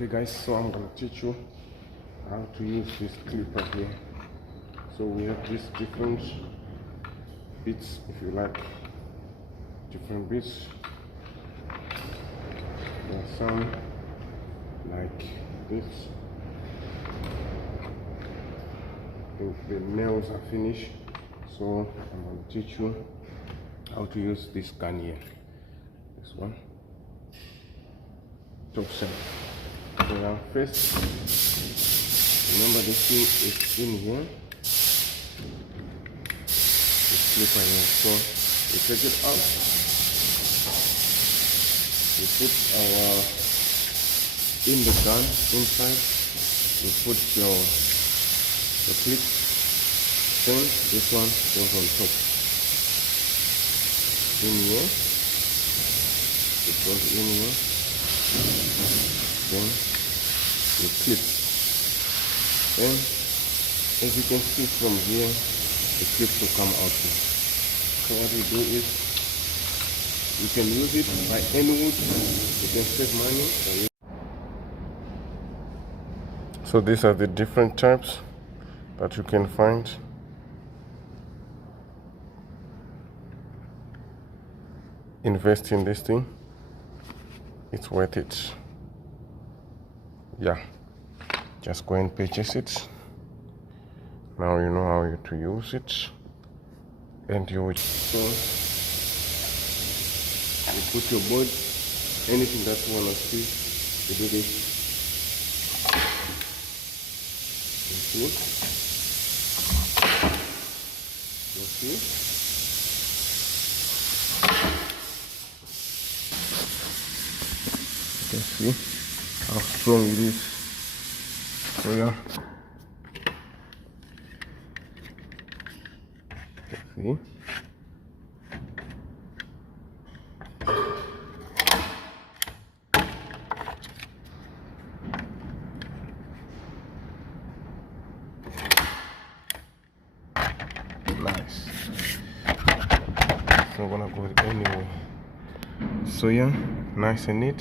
Okay guys, so I'm gonna teach you how to use this clipper here. So we have these different bits, if you like, different bits. There are some like this. The nails are finished, so I'm going to teach you how to use this gun here. This one, Tolsen. So now first, remember this thing is in here, this clipper here. So we take it out, we put our in the gun inside, we put the clip, then this one goes on top. In here, it goes in here, then the clip. Then, as you can see from here, the clip will come out here. So what we do is, you can use it by any wood, you can save money. So these are the different types that you can find. Invest in this thing, it's worth it. Yeah, just go and purchase it. Now you know how to use it, and you put your board, anything that you want to see, you do this. You see? You can see how strong it is. So yeah, see. Nice. It's not gonna go anywhere. So yeah, nice and neat.